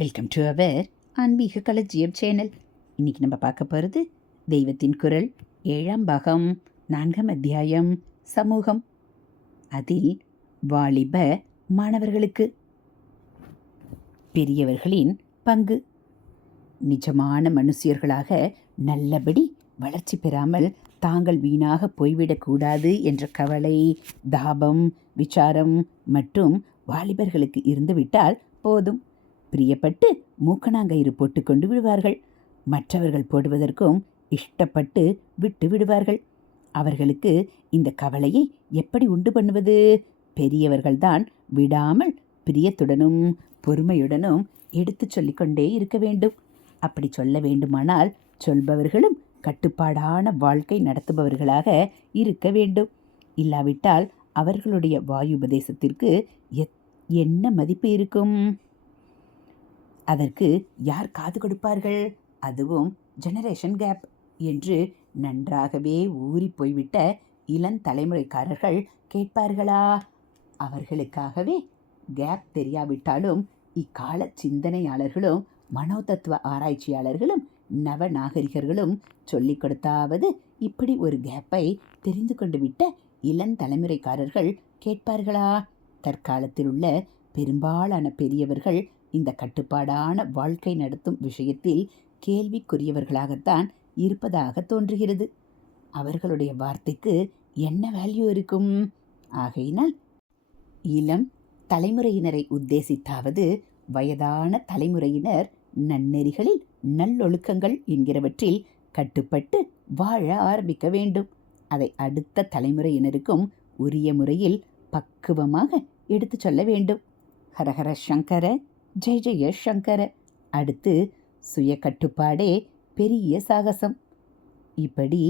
Welcome to our ஆன்மீக களஞ்சியம் channel. இன்னைக்கு நம்ம பார்க்க போகிறது தெய்வத்தின் குரல் 7ஆம் பாகம் 4ஆம் அத்தியாயம் சமூகம். அதில் வாலிப மாணவர்களுக்கு பெரியவர்களின் பங்கு. நிஜமான மனுஷியர்களாக நல்லபடி வளர்ச்சி பெறாமல் தாங்கள் வீணாக போய்விடக்கூடாது என்ற கவலை, தாபம், விசாரம் மற்றும் வாலிபர்களுக்கு இருந்துவிட்டால் போதும். பிரியப்பட்டு மூக்கணாங்கயிறு போட்டுக்கொண்டு விடுவார்கள். மற்றவர்கள் போடுவதற்கும் இஷ்டப்பட்டு விட்டு விடுவார்கள். அவர்களுக்கு இந்த கவலையை எப்படி உண்டு பண்ணுவது? பெரியவர்கள்தான் விடாமல் பிரியத்துடனும் பொறுமையுடனும் எடுத்து சொல்லிக்கொண்டே இருக்க வேண்டும். அப்படி சொல்ல வேண்டுமானால் சொல்பவர்களும் கட்டுப்பாடான வாழ்க்கை நடத்துபவர்களாக இருக்க வேண்டும். இல்லாவிட்டால் அவர்களுடைய வாயுபதேசத்திற்கு என்ன மதிப்பு இருக்கும்? அதற்கு யார் காது கொடுப்பார்கள்? அதுவும் ஜெனரேஷன் கேப் என்று நன்றாகவே ஊறி போய்விட்ட இளந்தலைமுறைக்காரர்கள் கேட்பார்களா? அவர்களுக்காகவே கேப் தெரியாவிட்டாலும் இக்கால சிந்தனையாளர்களும் மனோதத்துவ ஆராய்ச்சியாளர்களும் நவநாகரிகர்களும் சொல்லிக் கொடுத்தாவது இப்படி ஒரு கேப்பை தெரிந்து கொண்டு விட்ட இளந்தலைமுறைக்காரர்கள் கேட்பார்களா? தற்காலத்தில் உள்ள பெரும்பாலான பெரியவர்கள் இந்த கட்டுப்பாடான வாழ்க்கை நடத்தும் விஷயத்தில் கேள்விக்குரியவர்களாகத்தான் இருப்பதாக தோன்றுகிறது. அவர்களுடைய வார்த்தைக்கு என்ன வேல்யூ இருக்கும்? ஆகையினால் இளம் தலைமுறையினரை உத்தேசித்தாவது வயதான தலைமுறையினர் நன்னெறிகளில் நல்லொழுக்கங்கள் என்கிறவற்றில் கட்டுப்பட்டு வாழ ஆரம்பிக்க வேண்டும். அதை அடுத்த தலைமுறையினருக்கும் உரிய முறையில் பக்குவமாக எடுத்து சொல்ல வேண்டும். ஹரஹர சங்கர, ஜெய ஜெய சங்கர. அடுத்து சுய கட்டுப்பாடே பெரிய சாகசம். இப்படி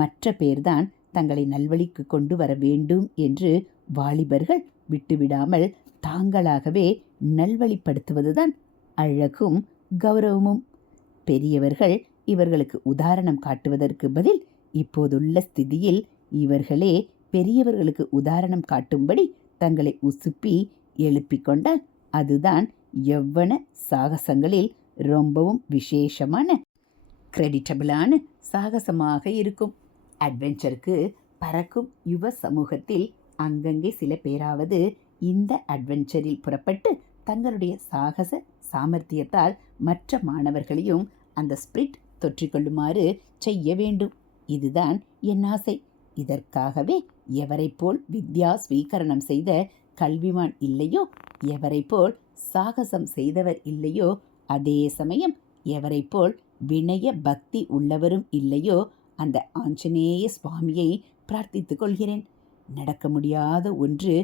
மற்ற பேர்தான் தங்களை நல்வழிக்கு கொண்டு வர வேண்டும் என்று வாலிபர்கள் விட்டுவிடாமல் தாங்களாகவே நல்வழிப்படுத்துவதுதான் அழகும் கௌரவமும். பெரியவர்கள் இவர்களுக்கு உதாரணம் காட்டுவதற்கு பதில் இப்போதுள்ள ஸ்திதியில் இவர்களே பெரியவர்களுக்கு உதாரணம் காட்டும்படி தங்களை உசுப்பி எழுப்பிக்கொண்டால் அதுதான் யவ்வன சாகசங்களில் ரொம்பவும் விசேஷமான கிரெடிட்டபிளான சாகசமாக இருக்கும். அட்வென்ச்சருக்கு பறக்கும் யுவ சமூகத்தில் அங்கங்கே சில பேராவது இந்த அட்வென்ச்சரில் புறப்பட்டு தங்களுடைய சாகச சாமர்த்தியத்தால் மற்ற மாணவர்களையும் அந்த ஸ்பிரிட் தொற்றிக்கொள்ளுமாறு செய்ய வேண்டும். இதுதான் என் ஆசை. இதற்காகவே எவரை போல் வித்யா ஸ்வீகரணம் செய்த கல்விமான் இல்லையோ, எவரை போல் சாகசம் செய்தவர் இல்லையோ, அதே சமயம் எவரை போல் வினய பக்தி உள்ளவரும் இல்லையோ, அந்த ஆஞ்சநேய சுவாமியை பிரார்த்தித்துக் கொள்கிறேன். நடக்க முடியாத ஒன்று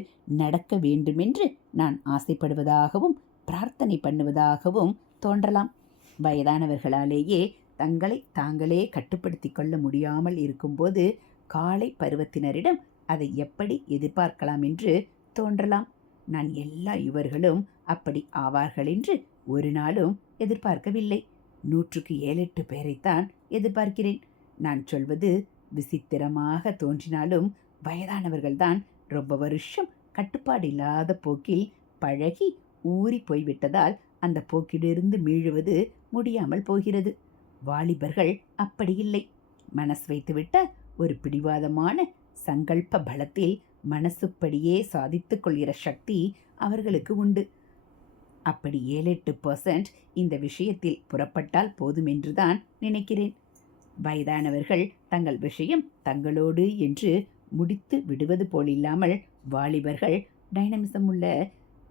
நடக்க வேண்டுமென்று நான் ஆசைப்படுவதாகவும் பிரார்த்தனை பண்ணுவதாகவும் தோன்றலாம். வயதானவர்களாலேயே தங்களை தாங்களே கட்டுப்படுத்தி கொள்ள முடியாமல் இருக்கும்போது காலை பருவத்தினரிடம் அதை எப்படி எதிர்பார்க்கலாம் என்று தோன்றலாம். நான் எல்லா இவர்களும் அப்படி ஆவார்கள் என்று ஒரு நாளும் எதிர்பார்க்கவில்லை. 100க்கு 7-8 பேரைத்தான் எதிர்பார்க்கிறேன். நான் சொல்வது விசித்திரமாக தோன்றினாலும் வயதானவர்கள்தான் ரொம்ப வருஷம் கட்டுப்பாடு இல்லாத போக்கில் பழகி ஊறி போய்விட்டதால் அந்த போக்கிலிருந்து மீழுவது முடியாமல் போகிறது. வாலிபர்கள் அப்படி இல்லை. மனசு வைத்துவிட்டால் ஒரு பிடிவாதமான சங்கல்ப பலத்தில் மனசுப்படியே சாதித்து கொள்கிற சக்தி அவர்களுக்கு உண்டு. அப்படி 7-8% இந்த விஷயத்தில் புறப்பட்டால் போதுமென்றுதான் நினைக்கிறேன். வயதானவர்கள் தங்கள் விஷயம் தங்களோடு என்று முடித்து விடுவது போலில்லாமல் வாலிபர்கள் டைனமிசம் உள்ள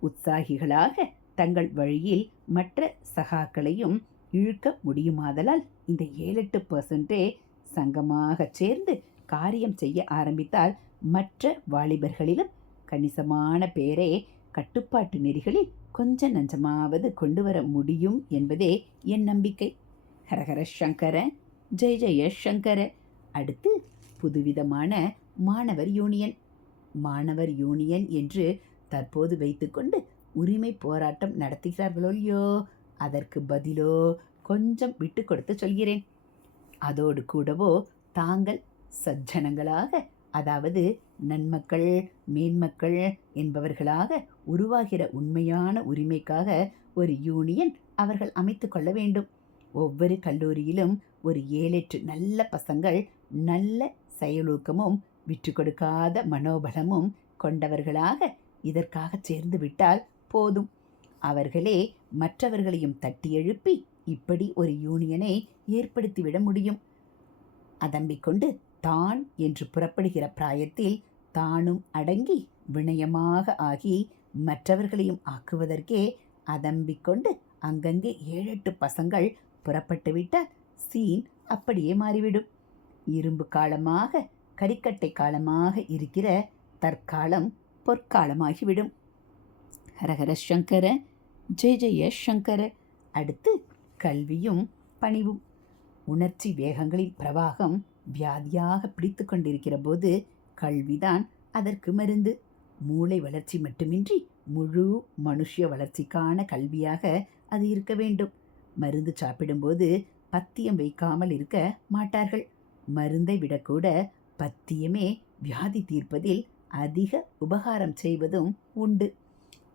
உற்சாகிகளாக தங்கள் வழியில் மற்ற சகாக்களையும் இழுக்க முடியுமாதலால் இந்த 7-8% சங்கமாக சேர்ந்து காரியம் செய்ய ஆரம்பித்தால் மற்ற வாலிபர்களிலும் கணிசமான பேரை கட்டுப்பாட்டு நெறிகளில் கொஞ்ச நஞ்சமாவது கொண்டு வர முடியும் என்பதே என் நம்பிக்கை. ஹரஹர சங்கர, ஜெய ஜெய சங்கர. அடுத்து புதுவிதமான மாணவர் யூனியன். மாணவர் யூனியன் என்று தற்போது வைத்துக்கொண்டு உரிமை போராட்டம் நடத்துகிறார்களோ இல்லையோ, அதற்கு பதிலோ கொஞ்சம் விட்டு கொடுத்து சொல்கிறேன். அதோடு கூடவோ தாங்கள் சஜ்ஜனங்களாக, அதாவது நன்மக்கள் மேன்மக்கள் என்பவர்களாக உருவாகிற உண்மையான உரிமைக்காக ஒரு யூனியன் அவர்கள் அமைத்து கொள்ள வேண்டும். ஒவ்வொரு கல்லூரியிலும் ஒரு 7-8 நல்ல பசங்கள், நல்ல செயலூக்கமும் விட்டு கொடுக்காத மனோபலமும் கொண்டவர்களாக இதற்காக சேர்ந்து விட்டால் போதும். அவர்களே மற்றவர்களையும் தட்டி எழுப்பி இப்படி ஒரு யூனியனை ஏற்படுத்திவிட முடியும். அதம்பிக்கொண்டு தான் என்று புறப்படுகிற பிராயத்தில் தானும் அடங்கி வினயமாக ஆகி மற்றவர்களையும் ஆக்குவதற்கே அதம்பிக்கொண்டு அங்கங்கே 7-8 பசங்கள் புறப்பட்டுவிட்டால் சீன் அப்படியே மாறிவிடும். இரும்பு காலமாக கரிக்கட்டை காலமாக இருக்கிற தற்காலம் பொற்காலமாகிவிடும். ஹரஹர சங்கர, ஜெய ஜெய சங்கர. அடுத்து கல்வியும் பணிவும். உணர்ச்சி வேகங்களின் பிரவாகம் வியாதியாக பிடித்து கொண்டிருக்கிற போது கல்விதான் அதற்கு மருந்து. மூளை வளர்ச்சி மட்டுமின்றி முழு மனுஷ வளர்ச்சிக்கான கல்வியாக அது இருக்க வேண்டும். மருந்து சாப்பிடும்போது பத்தியம் வைக்காமல் இருக்க மாட்டார்கள். மருந்தை விடக்கூட பத்தியமே வியாதி தீர்ப்பதில் அதிக உபகாரம் செய்வதும் உண்டு.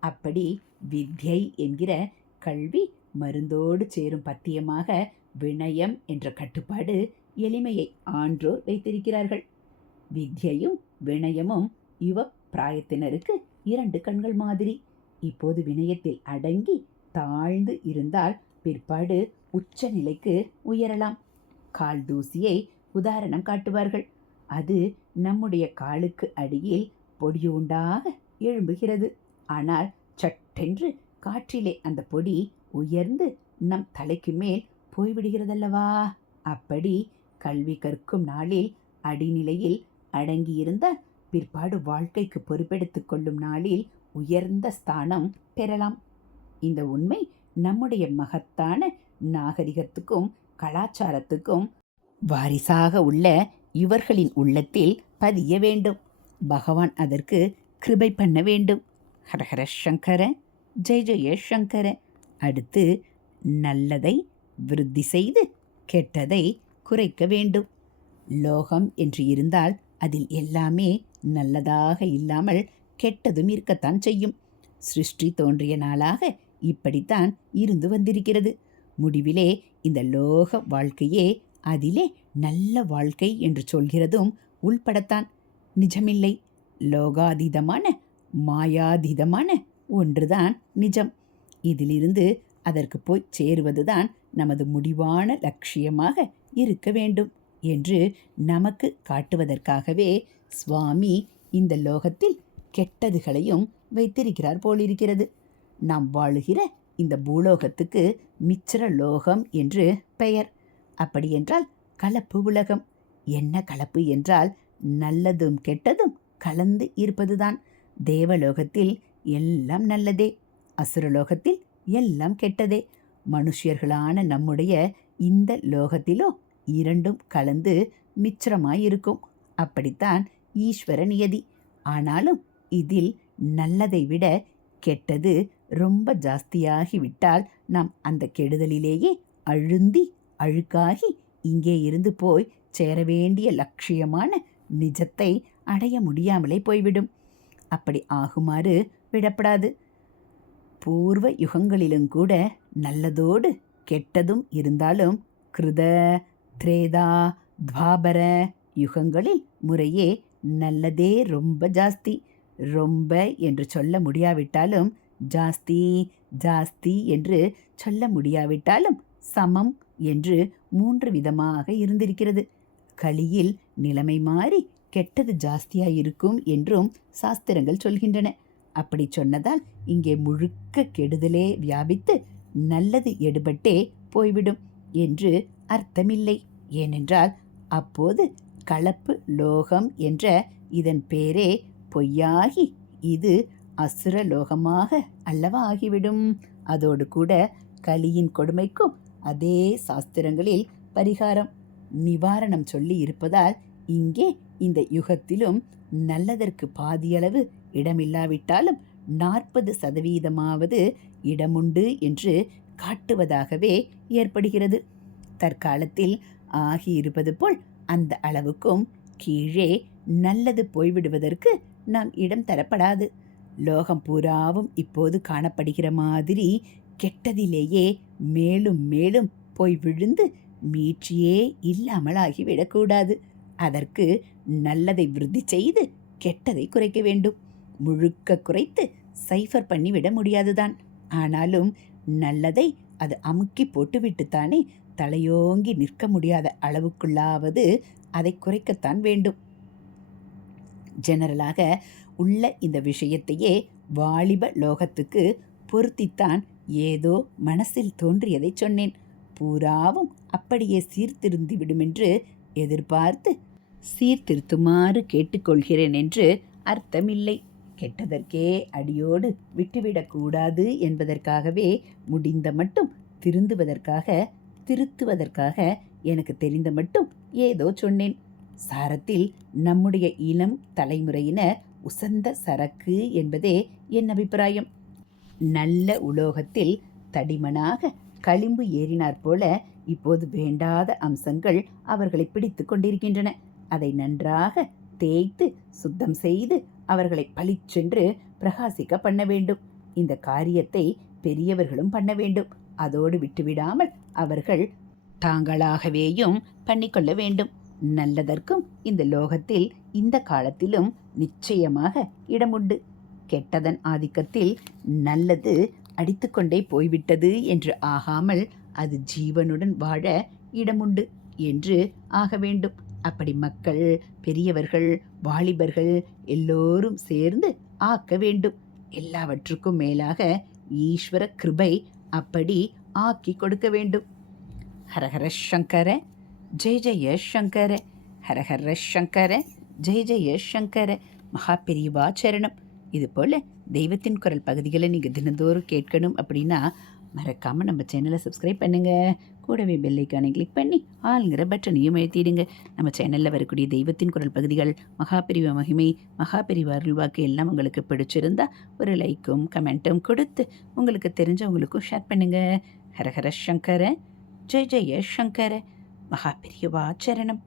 அப்படி வித்யை என்கிற கல்வி மருந்தோடு சேரும் பத்தியமாக வினயம் என்ற கட்டுப்பாடு எளிமையை ஆன்றோர் வைத்திருக்கிறார்கள். வித்யையும் வினயமும் யுவ பிராயத்தினருக்கு 2 கண்கள் மாதிரி. இப்போது வினயத்தில் அடங்கி தாழ்ந்து இருந்தால் பிற்பாடு உச்ச நிலைக்கு உயரலாம். கால் தூசியை உதாரணம் காட்டுவார்கள். அது நம்முடைய காலுக்கு அடியில் பொடியுண்டாக எழும்புகிறது. ஆனால் சட்டென்று காற்றிலே அந்த பொடி உயர்ந்து நம் தலைக்கு மேல் போய்விடுகிறதல்லவா? அப்படி கல்வி கற்கும் நாளில் அடிநிலையில் அடங்கியிருந்தால் பிற்பாடு வாழ்க்கைக்கு பொறுப்பெடுத்து கொள்ளும் நாளில் உயர்ந்த ஸ்தானம் பெறலாம். இந்த உண்மை நம்முடைய மகத்தான நாகரிகத்துக்கும் கலாச்சாரத்துக்கும் வாரிசாக உள்ள இவர்களின் உள்ளத்தில் பதிய வேண்டும். பகவான் அதற்கு கிருபை பண்ண வேண்டும். ஹரஹர சங்கர, ஜெய ஜெய சங்கர. அடுத்து நல்லதை விருத்தி செய்து கெட்டதை குறைக்க வேண்டும். லோகம் என்று இருந்தால் அதில் எல்லாமே நல்லதாக இல்லாமல் கெட்டதும் இருக்கத்தான் செய்யும். சிருஷ்டி தோன்றிய நாளாக இப்படித்தான் இருந்து வந்திருக்கிறது. முடிவிலே இந்த லோக வாழ்க்கையே அதிலே நல்ல வாழ்க்கை என்று சொல்கிறதும் உள்படத்தான். நிஜமில்லை. லோகாதீதமான மாயாதீதமான ஒன்றுதான் நிஜம். இதிலிருந்து அதற்கு போய் சேருவதுதான் நமது முடிவான லட்சியமாக இருக்க வேண்டும் என்று நமக்கு காட்டுவதற்காகவே சுவாமி இந்த லோகத்தில் கெட்டதுகளையும் வைத்திருக்கிறார் போலிருக்கிறது. நாம் வாழுகிற இந்த பூலோகத்துக்கு மிச்சிர லோகம் என்று பெயர். அப்படியென்றால் கலப்பு உலகம். என்ன கலப்பு என்றால் நல்லதும் கெட்டதும் கலந்து இருப்பதுதான். தேவலோகத்தில் எல்லாம் நல்லதே, அசுரலோகத்தில் எல்லாம் கெட்டதே. மனுஷர்களான நம்முடைய இந்த லோகத்திலோ 2ம் கலந்து மிச்சிரமாயிருக்கும். அப்படித்தான் ஈஸ்வர நியதி. ஆனாலும் இதில் நல்லதை விட கெட்டது ரொம்ப ஜாஸ்தியாகிவிட்டால் நாம் அந்த கெடுதலிலேயே அழுந்தி அழுக்காகி இங்கே இருந்து போய் சேர வேண்டிய லட்சியமான நிஜத்தை அடைய முடியாமலே போய்விடும். அப்படி ஆகுமாறு விடப்படாது. பூர்வ யுகங்களிலும் கூட நல்லதோடு கெட்டதும் இருந்தாலும் கிருத, திரேதா, துவாபர யுகங்களில் முறையே நல்லதே ரொம்ப ஜாஸ்தி. ரொம்ப என்று சொல்ல முடியாவிட்டாலும் ஜாஸ்தி, ஜாஸ்தி என்று சொல்ல முடியாவிட்டாலும் சமம் என்று 3 விதமாக இருந்திருக்கிறது. கலியில் நிலைமை மாறி கெட்டது ஜாஸ்தியாயிருக்கும் என்றும் சாஸ்திரங்கள் சொல்கின்றன. அப்படி சொன்னதால் இங்கே முழுக்க கெடுதலே வியாபித்து நல்லது எடுபட்டே போய்விடும் என்று அர்த்தமில்லை. ஏனென்றால் அப்போது கலப்பு லோகம் என்ற இதன் பேரே பொய்யாகி இது அசுர லோகமாக அல்லவா ஆகிவிடும். அதோடு கூட கலியின் கொடுமைக்கும் அதே சாஸ்திரங்களில் பரிகாரம் நிவாரணம் சொல்லி இருப்பதால் இங்கே இந்த யுகத்திலும் நல்லதற்கு பாதியளவு இடமில்லாவிட்டாலும் 40% இடமுண்டு என்று காட்டுவதாகவே ஏற்படுகிறது. தற்காலத்தில் ஆகியிருப்பது போல் அந்த அளவுக்கும் கீழே நல்லது போய்விடுவதற்கு நாம் இடம் தரப்படாது. லோகம் பூராவும் இப்போது காணப்படுகிற மாதிரி கெட்டதிலேயே மேலும் மேலும் போய் விழுந்து மீட்சியே இல்லாமல் ஆகிவிடக்கூடாது. அதற்கு நல்லதை விருத்தி செய்து கெட்டதை குறைக்க வேண்டும். முழுக்க குறைத்து சைஃபர் பண்ணிவிட முடியாதுதான். ஆனாலும் நல்லதை அது அமுக்கி போட்டுவிட்டுத்தானே தலையோங்கி நிற்க முடியாத அளவுக்குள்ளாவது அதை குறைக்கத்தான் வேண்டும். ஜெனரலாக உள்ள இந்த விஷயத்தையே வாலிப லோகத்துக்கு பொருத்தித்தான் ஏதோ மனசில் தோன்றியதை சொன்னேன். பூராவும் அப்படியே சீர்திருந்தி விடுமென்று எதிர்பார்த்து சீர்திருத்துமாறு கேட்டுக்கொள்கிறேன் என்று அர்த்தமில்லை. கெட்டதற்கே அடியோடு விட்டுவிடக்கூடாது என்பதற்காகவே முடிந்த மட்டும் திருத்துவதற்காக எனக்கு தெரிந்த மட்டும் ஏதோ சொன்னேன். சாரத்தில் நம்முடைய இளம் தலைமுறையினர் உசந்த சரக்கு என்பதே என் அபிப்பிராயம். நல்ல உலோகத்தில் தடிமனாக களிம்பு ஏறினாற் போல இப்போது வேண்டாத அம்சங்கள் அவர்களை பிடித்து கொண்டிருக்கின்றன. அதை நன்றாக தேய்த்து சுத்தம் செய்து அவர்களை பளிச்சென்று பிரகாசிக்க பண்ண வேண்டும். இந்த காரியத்தை பெரியவர்களும் பண்ண வேண்டும். அதோடு விட்டுவிடாமல் அவர்கள் தாங்களாகவேயும் பண்ணிக்கொள்ள வேண்டும். நல்லதற்கும் இந்த லோகத்தில் இந்த காலத்திலும் நிச்சயமாக இடமுண்டு. கெட்டதன் ஆதிக்கத்தில் நல்லது அடித்துக்கொண்டே போய்விட்டது என்று ஆகாமல் அது ஜீவனுடன் வாழ இடமுண்டு என்று ஆக வேண்டும். அப்படி மக்கள், பெரியவர்கள், வாலிபர்கள் எல்லோரும் சேர்ந்து ஆக்க வேண்டும். எல்லாவற்றுக்கும் மேலாக ஈஸ்வர கிருபை அப்படி ஆக்கி கொடுக்க வேண்டும். ஹரஹர சங்கர ஜெய ஜெய சங்கர, ஹரஹர சங்கர ஜெய ஜெய சங்கர. மகா பெரியவா சரணம். இது போல் தெய்வத்தின் குரல் பகுதிகளை நீங்கள் தினந்தோறும் கேட்கணும் அப்படின்னா மறக்காமல் நம்ம சேனலை சப்ஸ்கிரைப் பண்ணுங்கள். கூடவே பெல்லைக்கானை கிளிக் பண்ணி ஆளுங்கிற பட்டனையும் எழுத்திடுங்க. நம்ம சேனலில் வரக்கூடிய தெய்வத்தின் குரல் பகுதிகள், மகாபிரிவ மகிமை, மகாபிரிவ அருள்வாக்கு எல்லாம் உங்களுக்கு பிடிச்சிருந்தா ஒரு லைக்கும் கமெண்ட்டும் கொடுத்து உங்களுக்கு தெரிஞ்சவங்களுக்கும் ஷேர் பண்ணுங்கள். ஹரஹர சங்கர ஜெய ஜெய சங்கர. மகாபிரிவா சரணம்.